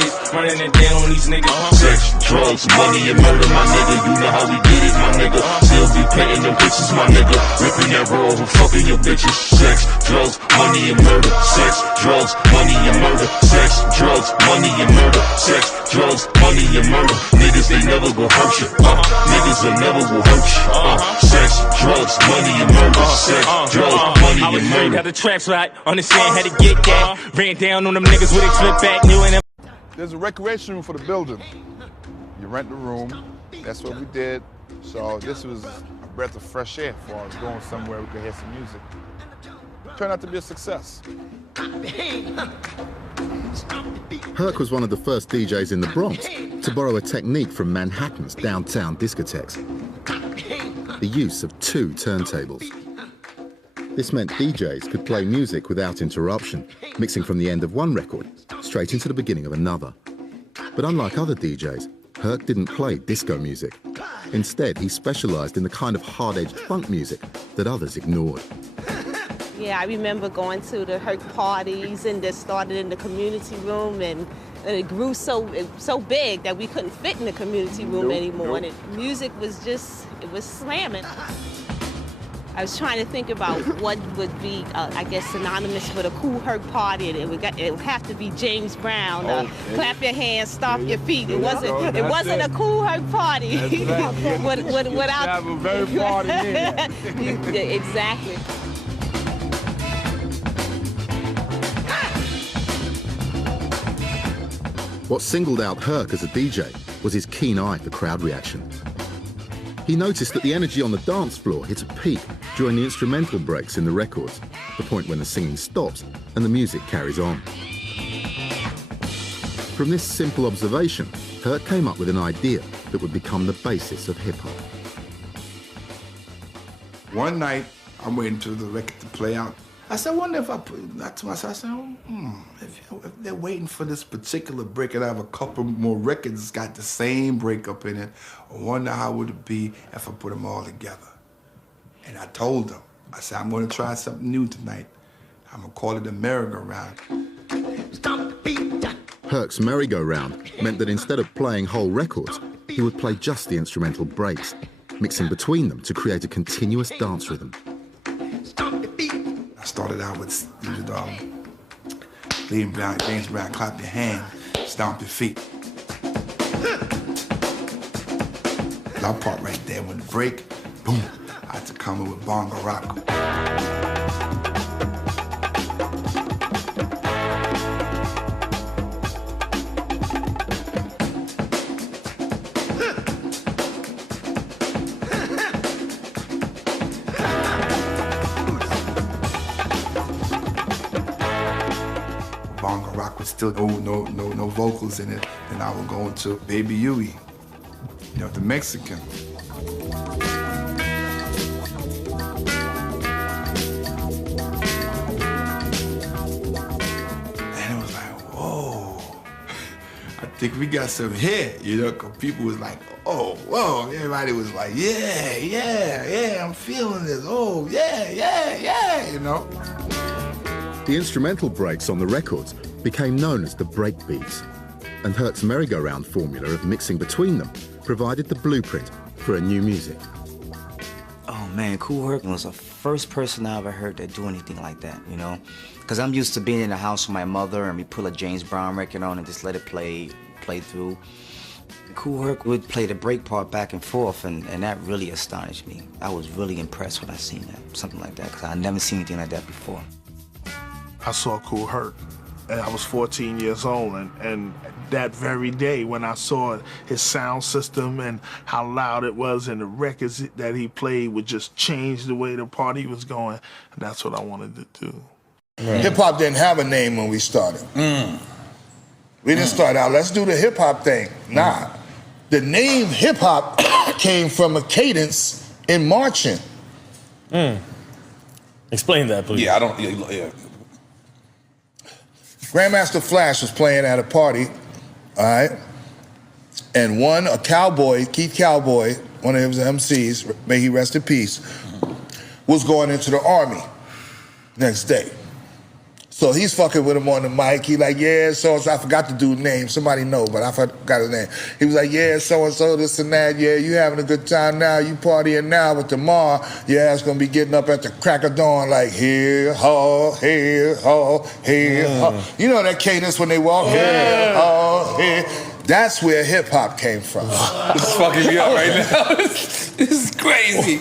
is, running it down on these niggas. Sex, drugs, money, and murder, my nigga. You know how we get it, my nigga. Still be painting them bitches, my nigga. Ripping that roll and fucking your bitches. Sex, drugs, money, and murder. Sex, drugs, money, and murder. Sex, drugs, money, and murder. Sex, drugs, money, and murder. Niggas, they never gon' hurt you. Niggas, they never will hurt you. Sex, drugs, money, and murder. Sex, drugs, money, and murder. Got the traps right, understand how to get that. Ran down on them niggas with a flip back, knew in them. There's a recreation room for the building. You rent the room, that's what we did. So this was a breath of fresh air for us, going somewhere we could hear some music. Turned out to be a success. Herc was one of the first DJs in the Bronx to borrow a technique from Manhattan's downtown discotheques, the use of 2 turntables. This meant DJs could play music without interruption, mixing from the end of one record straight into the beginning of another. But unlike other DJs, Herc didn't play disco music. Instead, he specialized in the kind of hard-edged funk music that others ignored. Yeah, I remember going to the Herc parties, and that started in the community room, and it grew so big that we couldn't fit in the community room anymore. And music was just, it was slamming. I was trying to think about what would be, I guess, synonymous with a cool Herc party. It would have to be James Brown. Clap your hands, stomp your feet. It wasn't a cool Herc party. Without have a very party in. Exactly. What singled out Herc as a DJ was his keen eye for crowd reaction. He noticed that the energy on the dance floor hit a peak during the instrumental breaks in the records, the point when the singing stops and the music carries on. From this simple observation, Herc came up with an idea that would become the basis of hip-hop. One night, I'm waiting for the record to play out. I said, I wonder if I put that to myself. I said, if they're waiting for this particular break and I have a couple more records that's got the same breakup in it, I wonder how would it be if I put them all together. And I told them, I said, I'm going to try something new tonight. I'm going to call it a merry-go-round. Herc's merry-go-round meant that instead of playing whole records, he would play just the instrumental breaks, mixing between them to create a continuous dance rhythm. I started out with James Brown, clap your hand, stomp your feet. That part right there, when the break, boom, I had to come in with bongo rock. Bongo rock was still no vocals in it, and I would go into Baby Huey, you know, the Mexican. And it was like, whoa, I think we got some hit, you know, because people was like, oh, whoa, everybody was like, yeah, I'm feeling this, oh, yeah, you know. The instrumental breaks on the records became known as the break beats, and Herc's merry-go-round formula of mixing between them provided the blueprint for a new music. Oh man, Kool Herc was the first person I ever heard that do anything like that, you know? Because I'm used to being in the house with my mother and we put a James Brown record on and just let it play through. Kool Herc would play the break part back and forth, and that really astonished me. I was really impressed when I seen that, something like that, because I'd never seen anything like that before. I saw Kool Herc, and I was 14 years old, and that very day when I saw his sound system and how loud it was and the records that he played would just change the way the party was going, and that's what I wanted to do. Right. Hip-hop didn't have a name when we started. We didn't start out, let's do the hip-hop thing. Nah, the name hip-hop came from a cadence in marching. Explain that, please. Yeah, yeah. Grandmaster Flash was playing at a party, all right? And Keith Cowboy, one of his MCs, may he rest in peace, was going into the Army next day. So he's fucking with him on the mic. He like, yeah, so-and-so. I forgot the dude's name. Somebody know, but I forgot his name. He was like, yeah, so-and-so, this and that. Yeah, you having a good time now. You partying now. But tomorrow, your ass going to be getting up at the crack of dawn like, here, ho, here, ho, here, ho. You know that cadence when they walk? Here, ho, here. That's where hip-hop came from. This is fucking me up right now. This is crazy.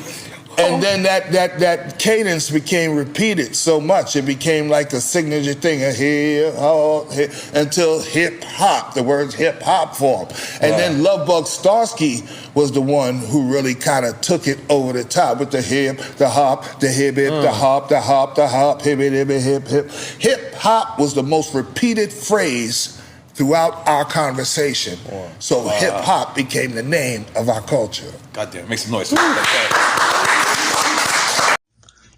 And then that cadence became repeated so much, it became like a signature thing, here, oh, here, until hip-hop, the word hip-hop formed. And then Lovebug Starsky was the one who really kind of took it over the top with the hip, the hop, the hip, the hop, the hop, the hop, hip, hip, hip, hip. Hip-hop was the most repeated phrase throughout our conversation. So hip-hop became the name of our culture. Goddamn, make some noise.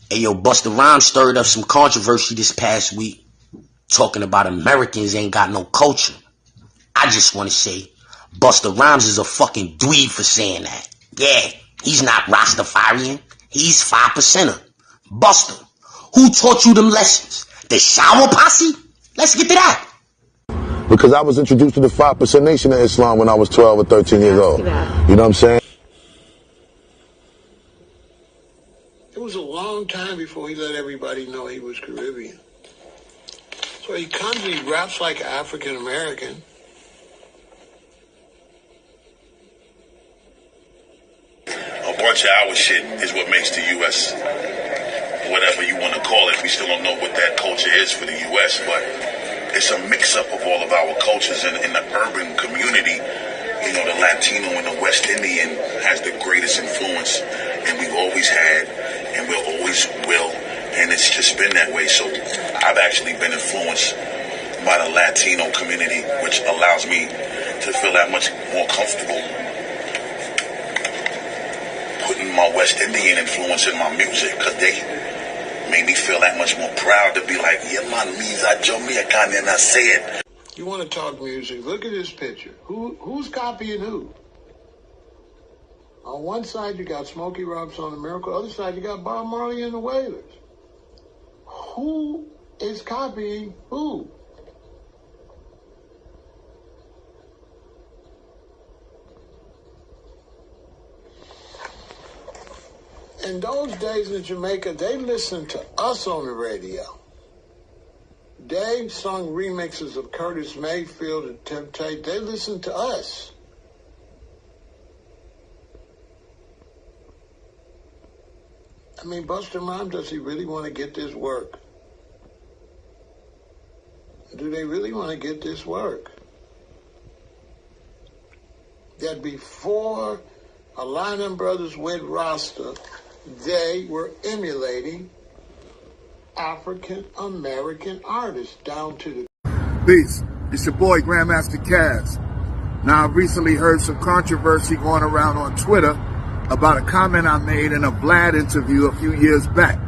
Hey, yo, Busta Rhymes stirred up some controversy this past week, talking about Americans ain't got no culture. I just want to say, Busta Rhymes is a fucking dweeb for saying that. Yeah, he's not Rastafarian. He's 5%er. Busta, who taught you them lessons? The shower posse? Let's get to that. Because I was introduced to the 5% Nation of Islam when I was 12 or 13 years old. You know what I'm saying? It was a long time before he let everybody know he was Caribbean. So he comes and he raps like an African American. A bunch of our shit is what makes the U.S. whatever you want to call it. We still don't know what that culture is for the U.S., but it's a mix-up of all of our cultures in the urban community. You know, the Latino and the West Indian has the greatest influence, and we've always had, and we'll always will, and it's just been that way. So I've actually been influenced by the Latino community, which allows me to feel that much more comfortable putting my West Indian influence in my music, because they made me feel that much more proud to be like, yeah, man, means I Jamaican and I say it. You want to talk music? Look at this picture. Who's copying who? On one side you got Smokey Robinson and the Miracle. Other side you got Bob Marley and the Wailers. Who is copying who? In those days in Jamaica, they listened to us on the radio. Dave sung remixes of Curtis Mayfield and Temptation. They listened to us. I mean, Busta Rhymes, does he really want to get this work? Do they really want to get this work? That before Alina Brothers went Rasta, they were emulating African-American artists down to the... Peace. It's your boy, Grandmaster Caz. Now, I've recently heard some controversy going around on Twitter about a comment I made in a Vlad interview a few years back.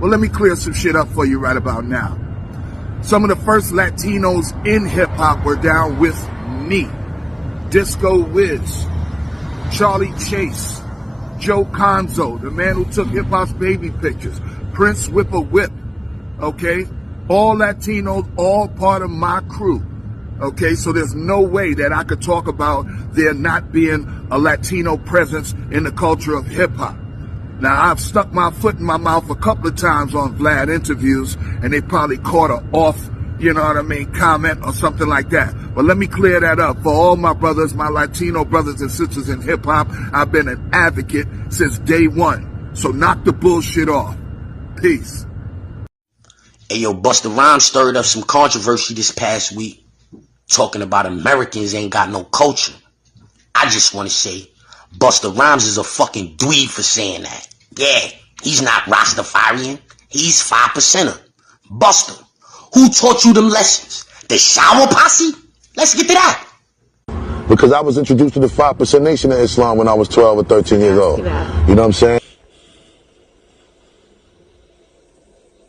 Well, let me clear some shit up for you right about now. Some of the first Latinos in hip-hop were down with me. Disco Wiz, Charlie Chase, Joe Conzo, the man who took hip-hop's baby pictures, Prince Whipper Whip, okay? All Latinos, all part of my crew, okay? So there's no way that I could talk about there not being a Latino presence in the culture of hip-hop. Now, I've stuck my foot in my mouth a couple of times on Vlad interviews, and they probably caught an off, you know what I mean, comment or something like that. But let me clear that up. For all my brothers, my Latino brothers and sisters in hip-hop, I've been an advocate since day one. So knock the bullshit off. Peace. Hey, yo, Busta Rhymes stirred up some controversy this past week, talking about Americans ain't got no culture. I just want to say, Busta Rhymes is a fucking dweeb for saying that. Yeah, he's not Rastafarian. He's 5%er. Busta, who taught you them lessons? The shower posse? Let's get to that. Because I was introduced to the 5% Nation of Islam when I was 12 or 13 years old. You know what I'm saying?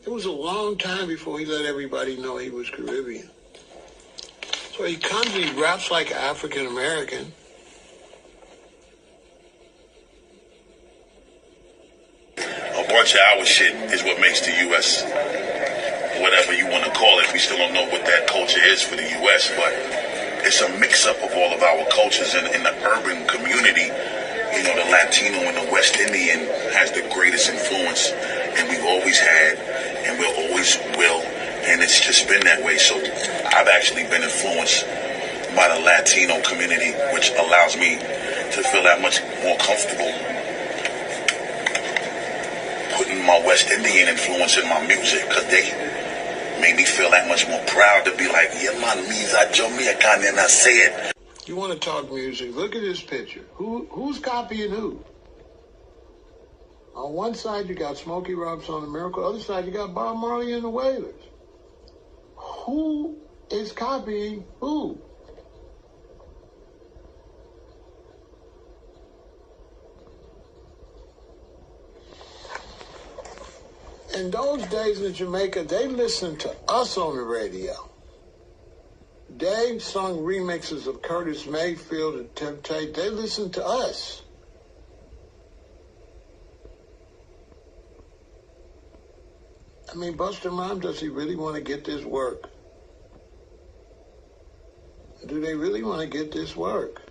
It was a long time before he let everybody know he was Caribbean. So he comes and he raps like an African American. A bunch of our shit is what makes the U.S. whatever you want to call it. We still don't know what that culture is for the U.S., but it's a mix-up of all of our cultures in the urban community. You know, the Latino and the West Indian has the greatest influence, and we've always had, and we'll always will, and it's just been that way. So I've actually been influenced by the Latino community, which allows me to feel that much more comfortable putting my West Indian influence in my music, because they made me feel that much more proud to be like, yeah, man, misa Jamaican, and I say it. You want to talk music? Look at this picture. Who's copying who? On one side, you got Smokey Robinson and the Miracle. Other side, you got Bob Marley and the Wailers. Who is copying who? In those days in Jamaica, they listened to us on the radio. Dave sung remixes of Curtis Mayfield and Temptate. They listened to us. I mean, Busta Rhymes, does he really want to get this work? Do they really want to get this work?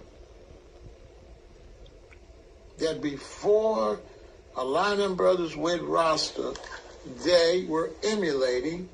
That before Alina Brothers went roster, they were emulating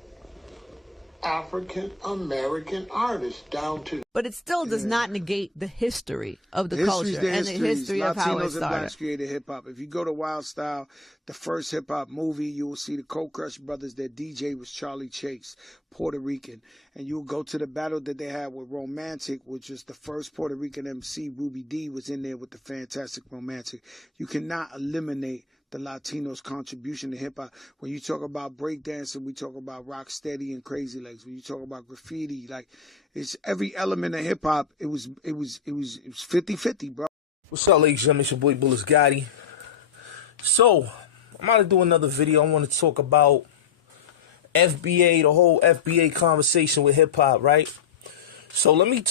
African-American artists down to... But it still does not negate the history of the culture and the history of how it Latinos and blacks started. created hip-hop. If you go to Wild Style, the first hip-hop movie, you will see the Cold Crush Brothers. Their DJ was Charlie Chase, Puerto Rican. And you'll go to the battle that they had with Romantic, which was the first Puerto Rican MC. Ruby D was in there with the Fantastic Romantic. You cannot eliminate the Latinos' contribution to hip-hop. When you talk about breakdancing, we talk about rock steady and Crazy Legs. When you talk about graffiti, like, it's every element of hip-hop. It was 50-50, bro. What's up, ladies and gentlemen? It's your boy Bulletz Gotti. So, I'm about to do another video. I want to talk about FBA, the whole FBA conversation with hip-hop, right? So let me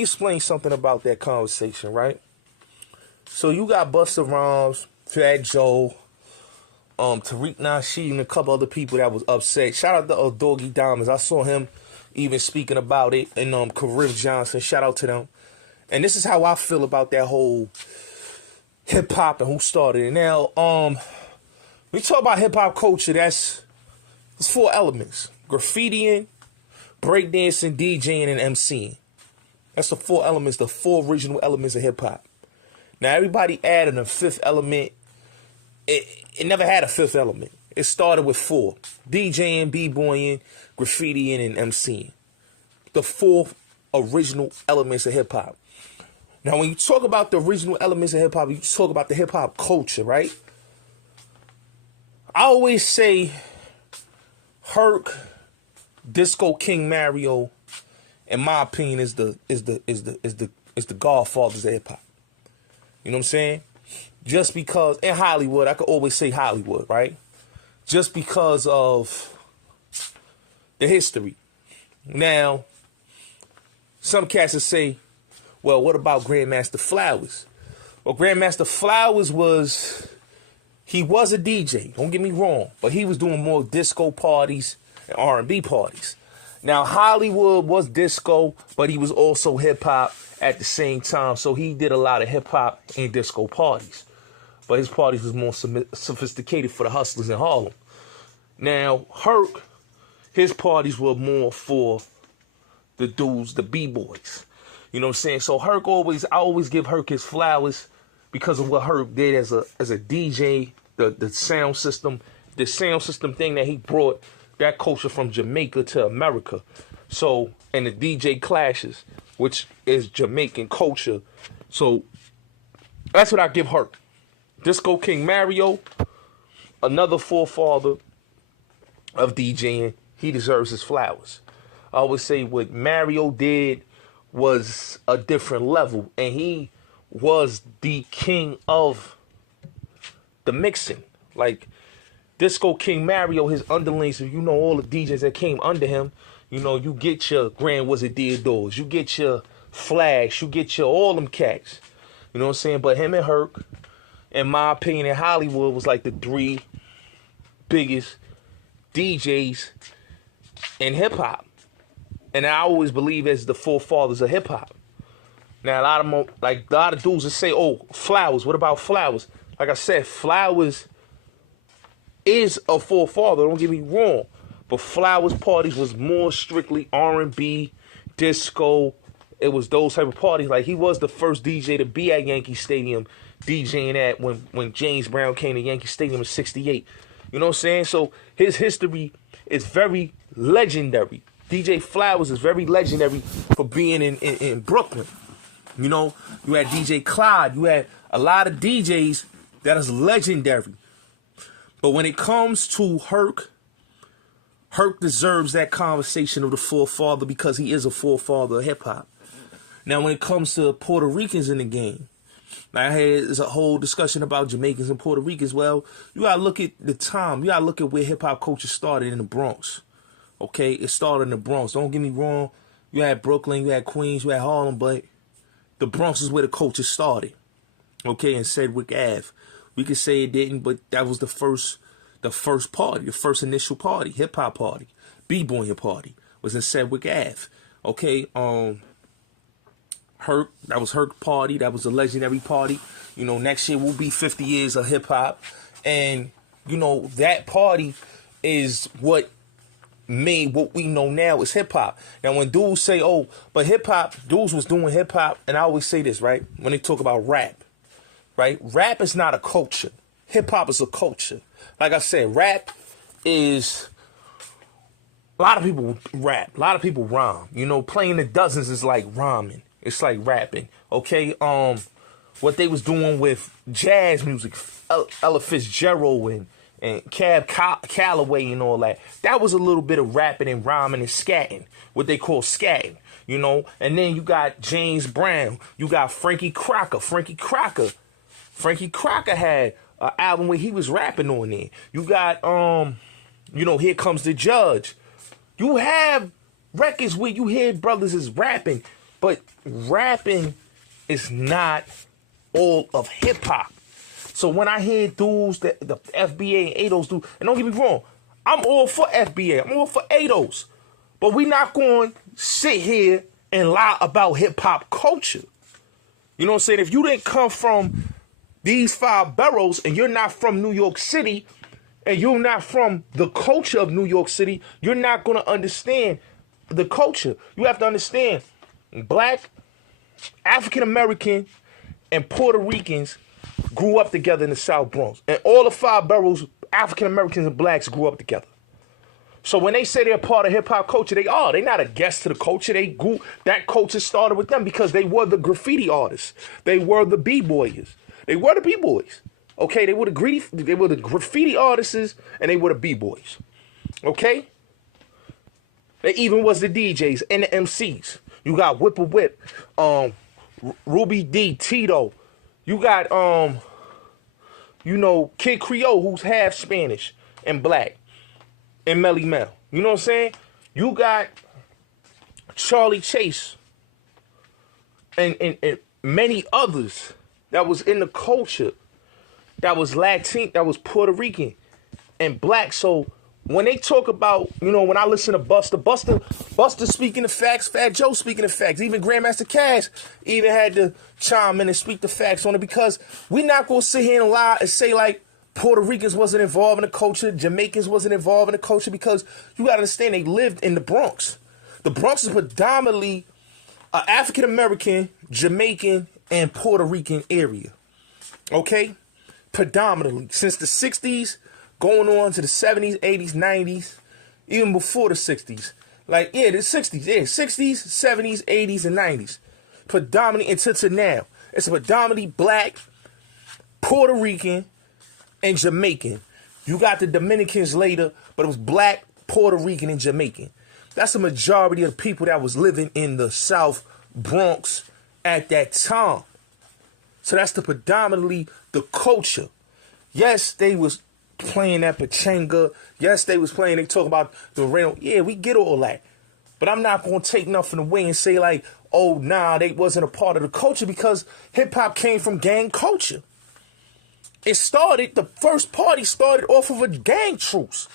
explain something about that conversation, right? So you got Busta Rhymes, Fat Joe, Tariq Nasheed, and a couple other people that was upset. Shout out to Doggy Diamonds. I saw him even speaking about it. And Karif Johnson, shout out to them. And this is how I feel about that whole hip-hop and who started it. Now, when we talk about hip-hop culture, there's 4 elements. Graffitiing, breakdancing, DJing, and MCing. That's the 4 elements, the 4 original elements of hip-hop. Now, everybody added a 5th element. It never had a 5th element. It started with 4. DJing, B-boying, graffitiing, and MCing. The 4 original elements of hip-hop. Now, when you talk about the original elements of hip-hop, you talk about the hip-hop culture, right? I always say Herc, Disco King Mario, in my opinion, is the godfathers of hip-hop. You know what I'm saying? Just because, in Hollywood, I could always say Hollywood, right? Just because of the history. Now, some cats will say, well, what about Grandmaster Flowers? Well, Grandmaster Flowers was a DJ, don't get me wrong, but he was doing more disco parties and R&B parties. Now, Hollywood was disco, but he was also hip-hop at the same time. So he did a lot of hip-hop and disco parties. But his parties was more sophisticated for the hustlers in Harlem. Now, Herc, his parties were more for the dudes, the B-boys. You know what I'm saying? So Herc I always give Herc his flowers because of what Herc did as a DJ, the sound system thing that he brought that culture from Jamaica to America. So, and the DJ clashes, which is Jamaican culture. So that's what I give Herc. Disco King Mario, another forefather of DJing, he deserves his flowers. I always say what Mario did was a different level, and he was the king of the mixing. Like, Disco King Mario, his underlings, you know, all the DJs that came under him, you know, you get your Grand Wizard Theodores, you get your Flash, you get your all them cats. You know what I'm saying? But him and Herc, in my opinion, in Hollywood was like the 3 biggest DJs in hip hop. And I always believe as the forefathers of hip hop. Now a lot of dudes that say, oh, Flowers, what about Flowers? Like I said, Flowers is a forefather, don't get me wrong. But Flowers parties was more strictly R&B, disco. It was those type of parties. Like he was the first DJ to be at Yankee Stadium, DJing at when James Brown came to Yankee Stadium in '68. You know what I'm saying? So his history is very legendary. DJ Flowers is very legendary for being in Brooklyn. You know, you had DJ Clyde. You had a lot of DJs that is legendary. But when it comes to Herc deserves that conversation of the forefather because he is a forefather of hip-hop. Now, when it comes to Puerto Ricans in the game, like I had there's a whole discussion about Jamaicans and Puerto Ricans. Well, you got to look at the time. You got to look at where hip-hop culture started in the Bronx. Okay, it started in the Bronx. Don't get me wrong. You had Brooklyn, you had Queens, you had Harlem, but the Bronx is where the culture started. Okay, in Sedgwick Ave. We could say it didn't, but that was the first party, the first initial party, hip-hop party, b-boying party, was in Sedgwick Ave. Okay, Herc, that was Herc party. That was a legendary party. You know, next year will be 50 years of hip-hop. And, you know, that party is what made what we know now as hip-hop. Now, when dudes say, oh, but hip-hop, dudes was doing hip-hop, and I always say this, right, when they talk about rap, right? Rap is not a culture. Hip-hop is a culture. Like I said, rap is... A lot of people rap. A lot of people rhyme. You know, playing the dozens is like rhyming. It's like rapping. Okay? What they was doing with jazz music, Ella Fitzgerald and Cab Calloway and all that. That was a little bit of rapping and rhyming and scatting, what they call scatting, you know. And then you got James Brown. You got Frankie Crocker. Frankie Crocker had an album where he was rapping on there. You got, you know, Here Comes the Judge. You have records where you hear brothers is rapping, but rapping is not all of hip-hop. So when I hear dudes, the FBA and ADOS do, and don't get me wrong, I'm all for FBA, I'm all for ADOS, but we not going to sit here and lie about hip-hop culture. You know what I'm saying? If you didn't come from these 5 boroughs and you're not from New York City and you're not from the culture of New York City, you're not going to understand the culture. You have to understand Black, African-American, and Puerto Ricans grew up together in the South Bronx. And all the 5 boroughs, African Americans and blacks grew up together. So when they say they're part of hip-hop culture, they're not a guest to the culture. That culture started with them because they were the graffiti artists. They were the b-boys. They were the b-boys. Okay, they were the graffiti artists and they were the b-boys. Okay? They even was the DJs and the MCs. You got Whipper Whip, Ruby D, Tito. You got, you know, Kid Creole, who's half Spanish and black, and Melly Mel. You know what I'm saying? You got Charlie Chase and many others that was in the culture that was Latin, that was Puerto Rican and black. So when they talk about, you know, when I listen to Buster speaking the facts, Fat Joe speaking the facts, even Grandmaster Cash even had to chime in and speak the facts on it, because we not going to sit here and lie and say like Puerto Ricans wasn't involved in the culture, Jamaicans wasn't involved in the culture, because you got to understand they lived in the Bronx. The Bronx is predominantly an African-American, Jamaican, and Puerto Rican area. Okay? Predominantly. Since the 60s, going on to the 70s, 80s, 90s, even before the 60s. Like, yeah, the 60s, 70s, 80s, and 90s. Predominantly until now. It's predominantly black, Puerto Rican, and Jamaican. You got the Dominicans later, but it was black, Puerto Rican, and Jamaican. That's the majority of the people that was living in the South Bronx at that time. So that's predominantly the culture. Yes, they was playing that pachanga. Yes, they was playing, they talk about the rental. Yeah, we get all that. But I'm not going to take nothing away and say like, oh, nah, they wasn't a part of the culture, because hip-hop came from gang culture. The first party started off of a gang truce.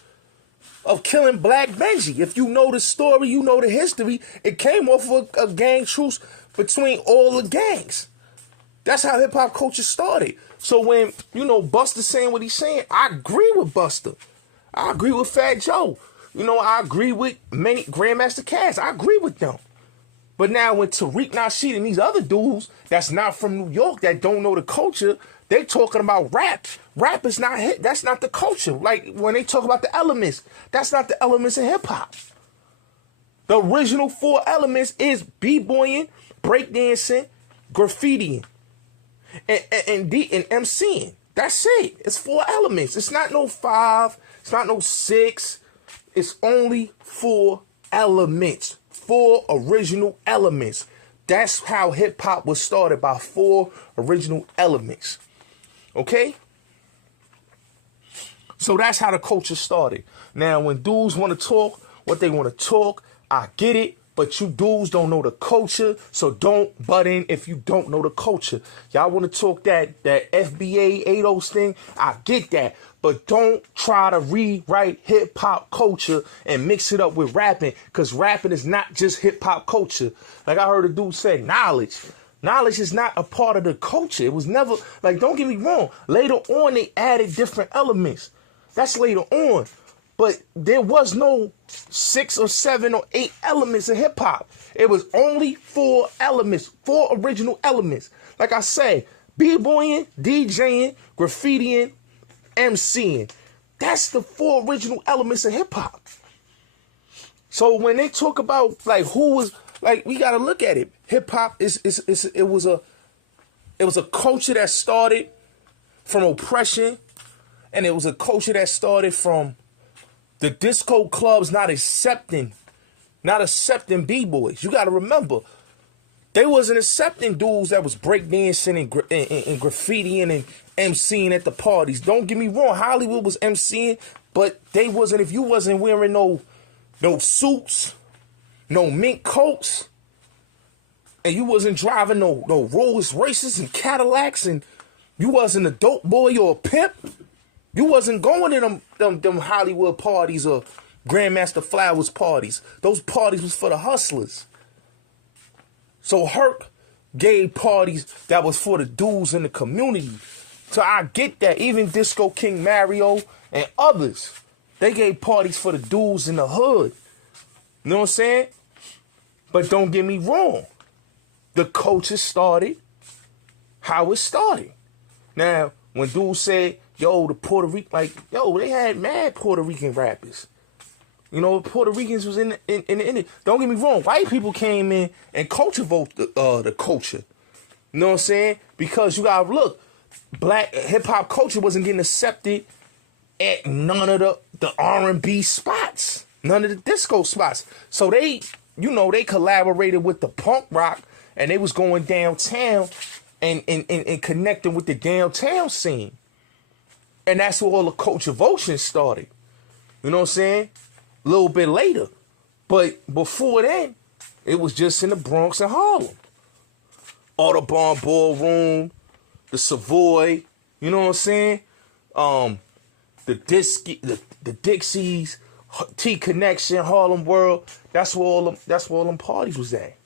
of killing Black Benji. If you know the story, you know the history, it came off of a gang truce between all the gangs. That's how hip-hop culture started. So when, you know, Busta saying what he's saying, I agree with Busta. I agree with Fat Joe. You know, I agree with many Grandmaster Caz. I agree with them. But now when Tariq Nasheed and these other dudes that's not from New York, that don't know the culture, they talking about rap. Rap is not hit. That's not the culture. Like when they talk about the elements, that's not the elements in hip-hop. The original 4 elements is b-boying, breakdancing, graffitiing, and MCing. That's it. It's 4 elements. It's not no 5. It's not no 6. It's only 4 elements. 4 original elements. That's how hip-hop was started, by 4 original elements. Okay? So that's how the culture started. Now, when dudes want to talk what they want to talk, I get it. But you dudes don't know the culture, so don't butt in if you don't know the culture. Y'all want to talk that FBA 80s thing? I get that. But don't try to rewrite hip-hop culture and mix it up with rapping, because rapping is not just hip-hop culture. Like I heard a dude say, knowledge. Knowledge is not a part of the culture. It was never, like, don't get me wrong. Later on, they added different elements. That's later on. But there was no 6 or 7 or 8 elements of hip hop. It was only 4 elements, 4 original elements. Like I say, b-boying, DJing, graffitiing, MCing. That's the 4 original elements of hip hop. So when they talk about like who was, like, we gotta look at it. Hip hop it was a culture that started from oppression, and it was a culture that started from the disco clubs not accepting b-boys. You got to remember, they wasn't accepting dudes that was breakdancing and graffitiing and MCing at the parties. Don't get me wrong, Hollywood was MCing, but they wasn't. If you wasn't wearing no suits, no mink coats, and you wasn't driving no Rolls Royces and Cadillacs, and you wasn't a dope boy or a pimp, you wasn't going to them Hollywood parties or Grandmaster Flowers parties. Those parties was for the hustlers. So Herc gave parties that was for the dudes in the community. So I get that. Even Disco King Mario and others, they gave parties for the dudes in the hood. You know what I'm saying? But don't get me wrong. The culture started how it started. Now, when dudes say, yo, the Puerto Rican, like, yo, they had mad Puerto Rican rappers. You know, Puerto Ricans was in the. Don't get me wrong, white people came in and culture vote the culture. You know what I'm saying? Because you gotta look, black hip-hop culture wasn't getting accepted at none of the R&B spots, none of the disco spots. So they, you know, they collaborated with the punk rock, and they was going downtown and connecting with the downtown scene. And that's where all the culture votion started. You know what I'm saying? A little bit later. But before then, it was just in the Bronx and Harlem. Audubon Ballroom, the Savoy, you know what I'm saying? The Dixies, T Connection, Harlem World. That's where all them parties was at.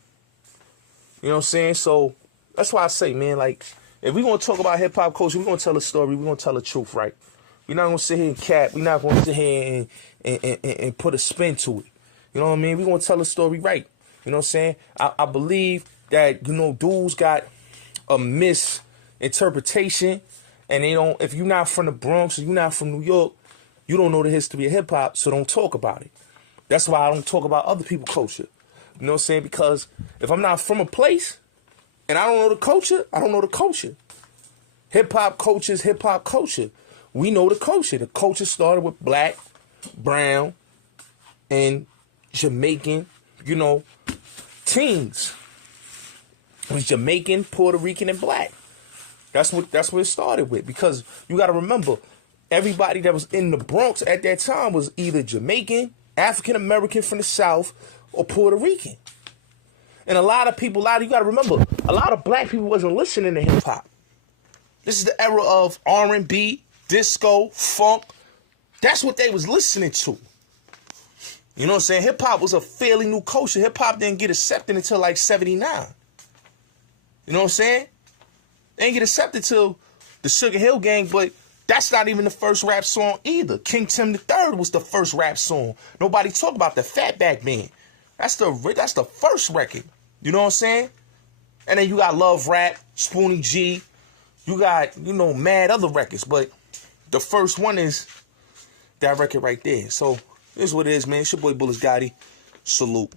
You know what I'm saying? So that's why I say, man, like, if we're going to talk about hip-hop culture, we're going to tell a story, we're going to tell the truth, right? We're not going to sit here and cap. We're not going to sit here and put a spin to it. You know what I mean? We're going to tell a story right. You know what I'm saying? I believe that, you know, dudes got a misinterpretation, and they don't, if you're not from the Bronx or you're not from New York, you don't know the history of hip-hop, so don't talk about it. That's why I don't talk about other people's culture. You know what I'm saying? Because if I'm not from a place, and I don't know the culture, I don't know the culture. Hip-hop culture is hip-hop culture. We know the culture. The culture started with black, brown, and Jamaican, you know, teens. It was Jamaican, Puerto Rican, and black. That's what it started with. Because you got to remember, everybody that was in the Bronx at that time was either Jamaican, African-American from the South, or Puerto Rican. And a lot of people, you got to remember, a lot of black people wasn't listening to hip hop. This is the era of R&B, disco, funk. That's what they was listening to. You know what I'm saying? Hip hop was a fairly new culture. Hip hop didn't get accepted until like 79. You know what I'm saying? They didn't get accepted till the Sugar Hill Gang, but that's not even the first rap song either. King Tim III was the first rap song. Nobody talk about the Fatback Band. That's the first record. You know what I'm saying? And then you got Love Rap, Spoonie G. You got, mad other records, but the first one is that record right there. So, here's what it is, man. It's your boy Bulletz Gotti. Salute.